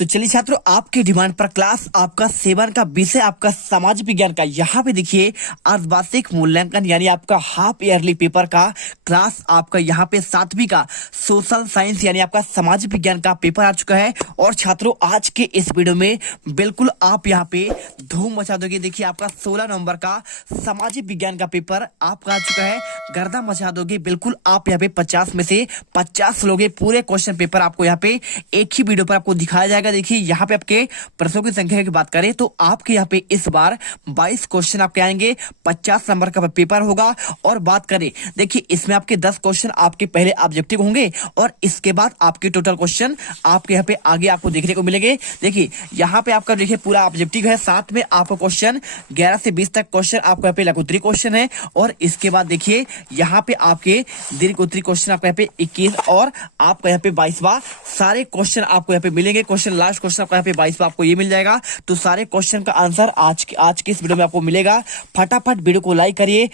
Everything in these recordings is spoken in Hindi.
तो चलिए छात्रों, आपके डिमांड पर क्लास आपका 7 का विषय आपका सामाजिक विज्ञान का यहाँ पे देखिए अर्धवार्षिक मूल्यांकन यानी आपका हाफ ईयरली पेपर का क्लास आपका यहाँ पे 7वीं का सोशल साइंस यानी आपका सामाजिक विज्ञान का पेपर आ चुका है। और छात्रों, आज के इस वीडियो में बिल्कुल आप यहाँ पे धूम मचा दोगे। देखिए आपका 16 नवंबर का सामाजिक विज्ञान का पेपर आपका आ चुका है, गर्दा मचा दोगे। बिल्कुल आप यहाँ पे 50 में से 50 लोगे। पूरे क्वेश्चन पेपर आपको यहाँ पे एक ही वीडियो पर आपको दिखाया जाएगा। देखिए यहाँ पे आपके प्रश्नों की संख्या की बात करें तो आपके यहाँ पे इस बार 22 क्वेश्चन आपके आएंगे, 50 नंबर का पेपर होगा। और बात करें, देखिए इसमें आपके 10 क्वेश्चन आपके पहले ऑब्जेक्टिव होंगे और इसके बाद आपके टोटल क्वेश्चन आपके यहाँ पे आगे आपको देखने को मिलेंगे। देखिए यहाँ पे आपका देखिए पूरा ऑब्जेक्टिव है, साथ में आपको क्वेश्चन 11 से 20 तक क्वेश्चन आपको यहाँ पे लघु उत्तरीय क्वेश्चन है। और इसके बाद देखिए यहाँ पे आपके दीर्घ उत्तरीय क्वेश्चन आपको यहाँ पे 21 और आपको यहाँ पे 22वां सारे क्वेश्चन आपको यहाँ पे मिलेंगे। क्वेश्चन लास्ट क्वेश्चन आपको यहाँ पे 22वां आपको ये मिल जाएगा। तो सारे क्वेश्चन का आंसर आज के इस वीडियो में आपको मिलेगा। फटाफट वीडियो को लाइक करिए,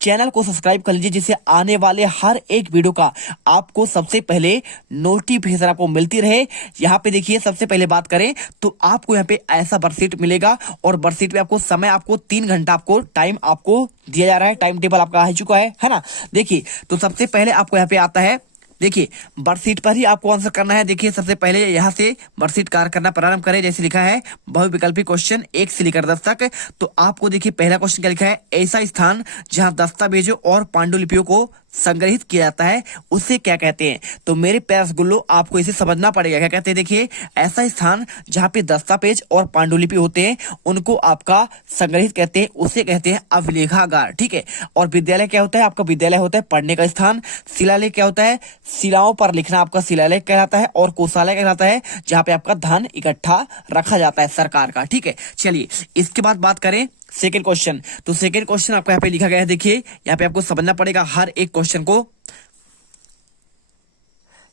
चैनल को सब्सक्राइब कर लीजिए, जिससे आने वाले हर एक वीडियो का आपको सबसे पहले नोटिफिकेशन आपको मिलती रहे। यहाँ पे देखिए सबसे पहले बात करें तो आपको यहाँ पे ऐसा वर्कशीट मिलेगा और वर्कशीट में आपको समय आपको 3 घंटा आपको टाइम आपको दिया जा रहा है। टाइम टेबल आपका आ चुका है ना। देखिए तो सबसे पहले आपको यहाँ पे आता है, देखिए वर्कशीट पर ही आपको आंसर करना है। देखिए सबसे पहले यहाँ से वर्कशीट कार्य करना प्रारंभ करें। जैसे लिखा है बहुविकल्पी क्वेश्चन 1 से लेकर 10 तक। तो आपको देखिए पहला क्वेश्चन क्या लिखा है, ऐसा स्थान जहां दस्तावेजों और पांडुलिपियों को संग्रहित किया जाता है उसे क्या कहते हैं। तो मेरे प्यारे रसगुल्लो, आपको इसे समझना पड़ेगा क्या कहते हैं। देखिए ऐसा स्थान जहां पे दस्तावेज और पांडुलिपि होते हैं उनको आपका संग्रहित कहते हैं, उसे कहते हैं अभिलेखागार। ठीक है। और विद्यालय क्या होता है, आपका विद्यालय होता है पढ़ने का स्थान। शिलालेख क्या होता है, शिलाओं पर लिखना आपका शिलालेख कहलाता है। और कोषालय कहलाता है जहां पे आपका धन इकट्ठा रखा जाता है सरकार का। ठीक है। चलिए इसके बाद बात करें सेकंड क्वेश्चन। तो सेकंड क्वेश्चन आपको यहाँ पे लिखा गया है। देखिए यहाँ पे आपको समझना पड़ेगा हर एक क्वेश्चन को।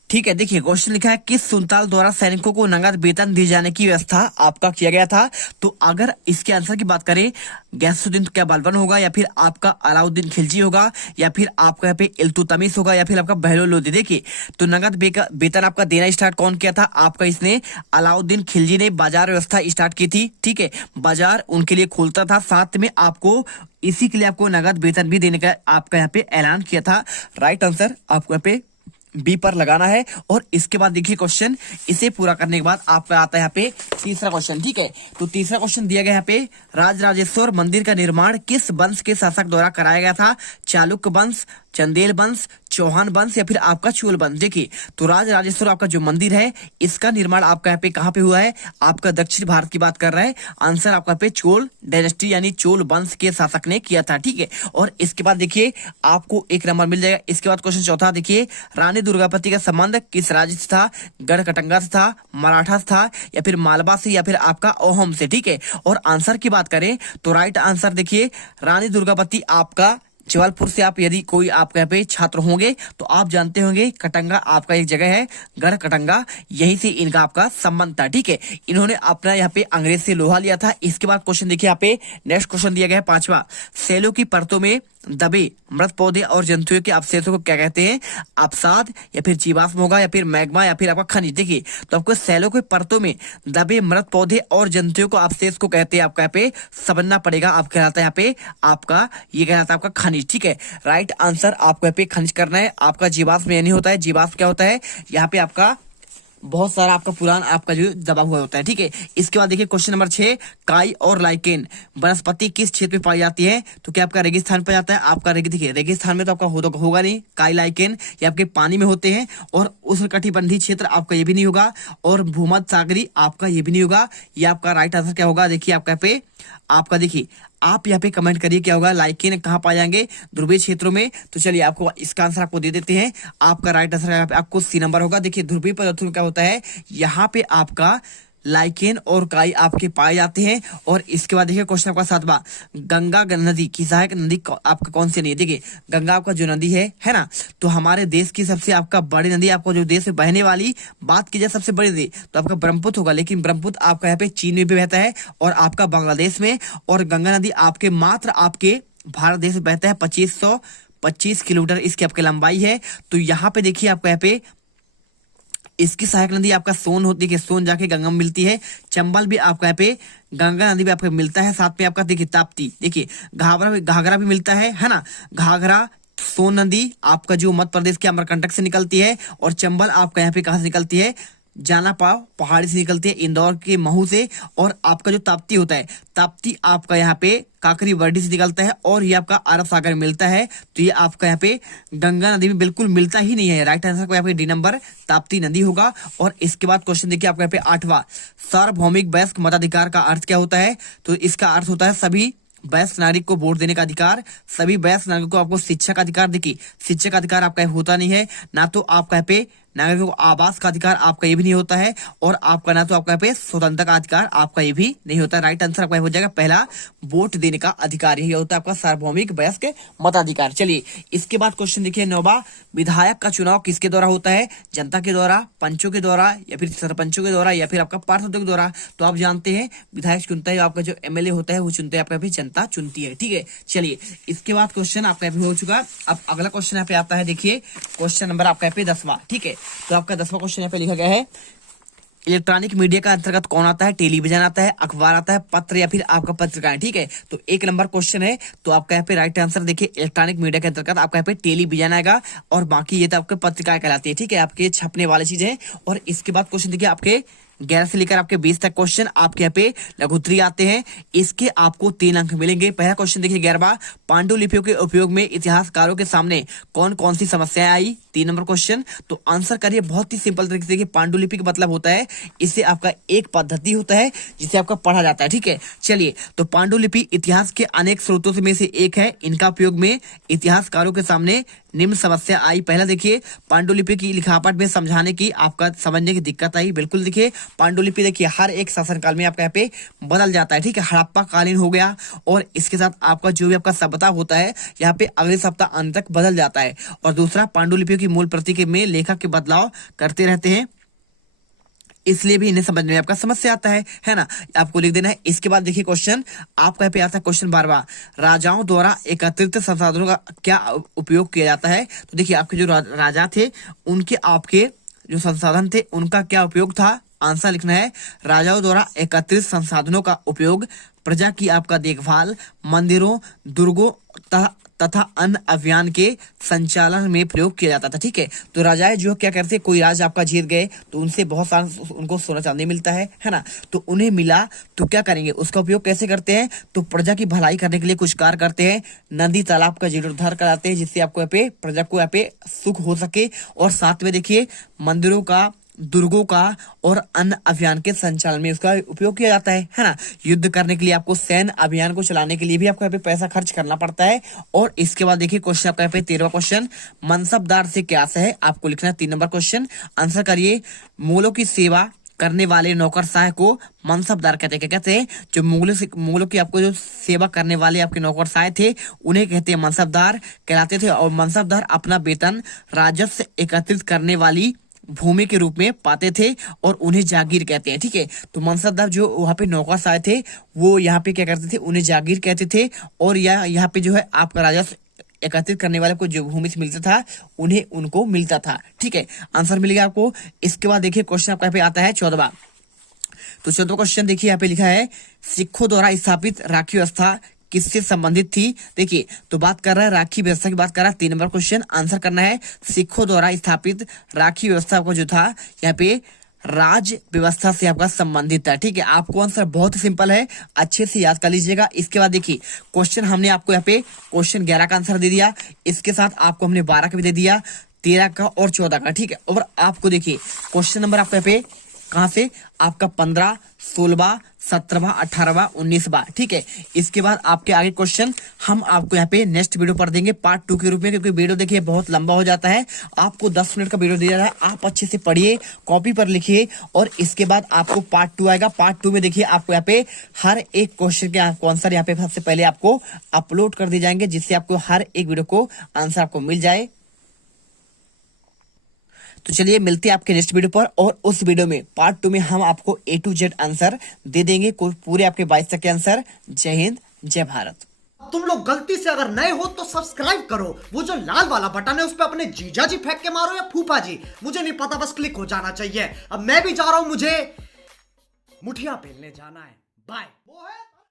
ठीक है। देखिए क्वेश्चन लिखा है, किस सुल्तान द्वारा सैनिकों को नगद वेतन दिए जाने की व्यवस्था आपका किया गया था। तो अगर इसके आंसर की बात करें, गैसुद्दीन क्या बलबन होगा, या फिर आपका अलाउद्दीन खिलजी होगा, या फिर आपका यहाँ पे इल्तुतमिश होगा, या फिर आपका बहलोल लोदी। देखिए तो नगद वेतन आपका देना स्टार्ट कौन किया था, आपका इसने अलाउद्दीन खिलजी ने बाजार व्यवस्था स्टार्ट की थी। ठीक है। बाजार उनके लिए खोलता था, साथ में आपको इसी के लिए आपको नगद वेतन भी देने का आपका यहाँ पे ऐलान किया था। राइट आंसर आपको यहाँ पे बी पर लगाना है। और इसके बाद देखिए क्वेश्चन, इसे पूरा करने के बाद आपका आता है यहाँ पे तीसरा क्वेश्चन। ठीक है। तो तीसरा क्वेश्चन दिया गया यहाँ पे, राजराजेश्वर मंदिर का निर्माण किस वंश के शासक द्वारा कराया गया था। चालुक्य वंश, चंदेल वंश, चौहान वंश, या फिर आपका चोल वंश। देखिए तो राजराजेश्वर आपका जो मंदिर है इसका निर्माण आपका यहाँ पे कहाँ पे हुआ है, आपका दक्षिण भारत की बात कर रहा है। आंसर आपका पे चोल डायनेस्टी यानी चोल वंश के शासक ने किया था। ठीक है। और इसके बाद देखिए आपको 1 नंबर मिल जाएगा। इसके बाद क्वेश्चन चौथा देखिए, रानी दुर्गावती का संबंध किस राज्य से था, गढ़कटंगा से था, मराठा से था, या फिर मालवा से, या फिर आपका अहोम से। ठीक है। और आंसर की बात करें तो राइट आंसर देखिए रानी दुर्गावती आपका जबलपुर से। आप यदि कोई आपके यहाँ पे छात्र होंगे तो आप जानते होंगे कटंगा आपका एक जगह है, गढ़ कटंगा, यहीं से इनका आपका संबंध था। ठीक है। इन्होंने अपना यहाँ पे अंग्रेज से लोहा लिया था। इसके बाद क्वेश्चन देखिए यहाँ पे नेक्स्ट क्वेश्चन दिया गया है 5वां, सेलों की परतों में दबे मृत पौधे और जंतुओं के अवशेषों को क्या कहते हैं, अवसाद, या फिर जीवाश्म होगा, या फिर मैग्मा, या फिर आपका खनिज। देखिए तो आपको सैलों के परतों में दबे मृत पौधे और जंतुओं को अवशेष को कहते हैं, आपका यहाँ पे समझना पड़ेगा। आप कहलाता है यहाँ पे आपका ये कहलाता है आपका खनिज। ठीक है। राइट आंसर आपको यहाँ पे खनिज करना है। आपका जीवाश्म यानी होता है, जीवाश्म क्या होता है, यहाँ पे आपका बहुत सारा आपका पुरान आपका जो दबा हुआ होता है। ठीक है। इसके बाद देखिए क्वेश्चन नंबर 6, काई और लाइकेन वनस्पति किस क्षेत्र में पाई जाती है। तो क्या आपका रेगिस्तान पर जाता है, आपका देखिए रेगिस्तान में तो आपका होगा नहीं। काई लाइकेन ये आपके पानी में होते हैं, और उष्णकटिबंधीय क्षेत्र आपका ये भी नहीं होगा, और भूमध्य सागरी आपका ये भी नहीं होगा। ये आपका राइट आंसर क्या होगा, देखिए आपका पे आपका देखिए आप यहाँ पे कमेंट करिए क्या होगा, लाइकेन कहाँ पाए जाएंगे, ध्रुवीय क्षेत्रों में। तो चलिए आपको इसका आंसर आपको दे देते हैं। आपका राइट आंसर यहाँ पे आपको सी नंबर होगा। देखिए ध्रुवीय पदार्थों में क्या होता है, यहाँ पे आपका लाइकेन और काई आपके पाए जाते हैं। और इसके बाद देखिए क्वेश्चन आपका 7वां, गंगा नदी की सहायक नदी आपका कौन सी नहीं है। देखिए गंगा आपका जो नदी है ना, तो हमारे देश की सबसे आपका बड़ी नदी, आपको जो देश में बहने वाली बात की जाए सबसे बड़ी नदी तो आपका ब्रह्मपुत्र होगा। लेकिन ब्रह्मपुत्र आपका यहाँ पे चीन में भी बहता है और आपका बांग्लादेश में। और गंगा नदी आपके मात्र आपके भारत देश में बहता है। 2525 किलोमीटर इसकी आपकी लंबाई है। तो यहाँ पे देखिए आपका यहाँ पे इसकी सहायक नदी आपका सोन होती है कि सोन जाके गंगा में मिलती है। चंबल भी आपका यहाँ पे गंगा नदी भी आपका मिलता है। साथ में आपका देखिए ताप्ती, देखिए घाघरा भी मिलता है ना। घाघरा सोन नदी आपका जो मध्य प्रदेश के अमरकंटक से निकलती है, और चंबल आपका यहाँ पे कहाँ से निकलती है, जानापाव पहाड़ी से निकलती है, इंदौर के महू से। और आपका जो ताप्ती होता है, ताप्ती आपका यहाँ पे काकरी वर्डी से निकलता है, और ये आपका अरब सागर में मिलता है। तो ये आपका यहाँ पे गंगा नदी में बिल्कुल मिलता ही नहीं है। राइट आंसर को यहाँ पे डी नंबर ताप्ती नदी होगा। और इसके बाद क्वेश्चन देखिए आपका यहाँ पे 8वां, सार्वभौमिक वयस्क मताधिकार का अर्थ क्या होता है। तो इसका अर्थ होता है सभी वयस्क नागरिक को वोट देने का अधिकार, सभी वयस्क नागरिक को आपको शिक्षा का अधिकार। देखिए शिक्षा का अधिकार आपका होता नहीं है, ना तो आपका यहाँ पे नागरिकों को आवास का अधिकार आपका ये भी नहीं होता है, और आपका ना तो आपका यहाँ पे स्वतंत्रता का अधिकार आपका ये भी नहीं होता। राइट आंसर आपका हो जाएगा पहला, वोट देने का अधिकार यही होता है आपका सार्वभौमिक वयस्क मताधिकार। चलिए इसके बाद क्वेश्चन देखिए 9वां, विधायक का चुनाव किसके द्वारा होता है, जनता के द्वारा, पंचों के द्वारा, या फिर सरपंचों के द्वारा, या फिर आपका पार्षदों के द्वारा। तो आप जानते हैं विधायक चुनता है, आपका जो एमएलए होता है वो चुनते हैं, आपका भी जनता चुनती है। ठीक है, चलिए इसके बाद क्वेश्चन आपका यहाँ पे हो चुका। अब अगला क्वेश्चन यहाँ पे आता है, देखिए क्वेश्चन नंबर आपका यहाँ पे 10वां। ठीक है, तो आपका 10वां क्वेश्चन यहाँ पे लिखा गया है, इलेक्ट्रॉनिक मीडिया का अंतर्गत कौन आता है, टेलीविजन आता है, अखबार आता है, पत्र या फिर आपका पत्रिका है। ठीक है, तो 1 नंबर क्वेश्चन है। तो आपका यहाँ पे राइट आंसर देखिए इलेक्ट्रॉनिक मीडिया के अंतर्गत आपका यहाँ पे टेलीविजन आएगा, और बाकी ये तो आपके पत्रिकाएं कहलाती है। ठीक है, आपके छपने वाली चीजें। और इसके बाद क्वेश्चन देखिए आपके 11 से लेकर आपके 20 तक क्वेश्चन आपके यहाँ पे लघुत्तरी आते हैं। इसके आपको 3 अंक मिलेंगे। पहला क्वेश्चन देखिए 11वां, पांडुलिपियों के उपयोग में इतिहासकारों के सामने कौन कौन सी समस्याएं आई। 3 नंबर क्वेश्चन, तो आंसर करिए बहुत ही सिंपल तरीके से। देखिए पांडुलिपि का मतलब होता है, इससे आपका एक पद्धति होता है जिसे आपका पढ़ा जाता है। ठीक है, चलिए तो पांडुलिपि इतिहास के अनेक स्रोतों में से एक है। इनका उपयोग में इतिहासकारों के सामने निम्न समस्या आई। पहला देखिए पांडुलिपि की लिखावट में समझाने की आपका समझने की दिक्कत आई। बिल्कुल देखिए पांडुलिपि देखिए हर एक शासनकाल में आपका यहाँ पे बदल जाता है। ठीक है, हड़प्पा कालीन हो गया, और इसके साथ आपका जो भी आपका सभ्यता होता है यहाँ पे अगले सप्ताह अंत तक बदल जाता है। और दूसरा, पांडुलिपियों की मूल प्रति के में लेखक के बदलाव करते रहते हैं, इसलिए भी इन्हें समझने में आपका समस्या आता है ना। आपको लिख देना है। इसके बाद देखिए क्वेश्चन आपका यहाँ पे आता है क्वेश्चन 12वां, राजाओं द्वारा एकत्रित संसाधनों का क्या उपयोग किया जाता है। तो देखिए आपके जो राजा थे उनके आपके जो संसाधन थे उनका क्या उपयोग था। आंसर लिखना है, राजाओं द्वारा एकत्रित संसाधनों का उपयोग प्रजा की आपका देखभाल, मंदिरों, दुर्गों तथा अन्य अभियान के संचालन में प्रयोग किया जाता था। ठीक है, तो राजाएं जो क्या करते, कोई राज आपका जीत गए तो उनसे बहुत सारा उनको सोना चांदी मिलता है ना। तो उन्हें मिला तो क्या करेंगे, उसका उपयोग कैसे करते हैं, तो प्रजा की भलाई करने के लिए कुछ कार्य करते हैं। नदी तालाब का जीर्णोद्धार कराते हैं, जिससे आपको यहाँ पे प्रजा को यहाँ पे सुख हो सके। और साथ में देखिए मंदिरों का, दुर्गों का और अन्य अभियान के संचालन में उसका उपयोग किया जाता है ना। युद्ध करने के लिए आपको सैन्य अभियान को चलाने के लिए भी आपको यहाँ पे पैसा खर्च करना पड़ता है। और इसके बाद देखिए क्वेश्चन आपका यहाँ पे 13वां क्वेश्चन, मनसबदार से क्या अर्थ है। आपको लिखना है 3 नंबर क्वेश्चन। आंसर करिए, मुगलों की सेवा करने वाले नौकरशाह को मनसबदार कहते हैं। क्या कहते हैं, जो मुगलों की आपको जो सेवा करने वाले आपके नौकरशाह थे उन्हें कहते हैं मनसबदार कहलाते थे। और मनसबदार अपना वेतन राजस्व एकत्रित करने वाली भूमि के रूप में पाते थे, और उन्हें जागीर कहते हैं। ठीक है, तो मनसबदार जो वहां पे नौकरशाह थे वो यहाँ पे क्या करते थे, उन्हें जागीर कहते थे। और यहाँ पे जो है आपका राजस्व एकत्रित करने वाले को जो भूमि से मिलता था उन्हें उनको मिलता था। ठीक है, आंसर मिल गया आपको। इसके बाद देखिए क्वेश्चन आपका यहाँ पे आता है 14वां। तो 14वां क्वेश्चन देखिए यहाँ पे लिखा है, सिखों द्वारा स्थापित राखी व्यवस्था किससे संबंधित थी। देखिए तो बात कर रहा है राखी व्यवस्था की बात कर रहा है। 3 नंबर क्वेश्चन, आंसर करना है, सिखों द्वारा स्थापित राखी व्यवस्था को जो था यहाँ पे राज व्यवस्था से आपका संबंधित था। ठीक है, आपको आंसर बहुत ही सिंपल है, अच्छे से याद कर लीजिएगा। इसके बाद देखिए क्वेश्चन हमने आपको यहाँ पे क्वेश्चन 11 का आंसर दे दिया, इसके साथ आपको हमने 12 का भी दे दिया, 13 का और 14 का। ठीक है, और आपको देखिए क्वेश्चन नंबर आपको यहाँ पे कहां से, आपका 15, 16, 17, 18, 19वां। ठीक है, इसके बाद आपके आगे क्वेश्चन हम आपको यहाँ पे नेक्स्ट वीडियो पर देंगे पार्ट 2 के रूप में, क्योंकि वीडियो देखिए बहुत लंबा हो जाता है। आपको 10 मिनट का वीडियो दिया रहा है, आप अच्छे से पढ़िए, कॉपी पर लिखिए, और इसके बाद आपको पार्ट 2 आएगा। पार्ट 2 में देखिए आपको यहाँ पे हर एक क्वेश्चन के आपको आंसर यहाँ पे सबसे पहले आपको अपलोड कर दिए जाएंगे, जिससे आपको हर एक वीडियो को आंसर आपको मिल जाए। तो चलिए मिलते हैं आपके नेक्स्ट वीडियो पर, और उस वीडियो में पार्ट 2 में हम आपको A to Z आंसर दे देंगे, पूरे आपके 22 तक के आंसर। जय हिंद, जय भारत। तुम लोग गलती से अगर नए हो तो सब्सक्राइब करो, वो जो लाल वाला बटन है उस पर अपने जीजा जी फेंक के मारो या फूफा जी, मुझे नहीं पता, बस क्लिक हो जाना चाहिए। अब मैं भी जा रहा हूं, मुझे मुठिया पेलने जाना है। बाय।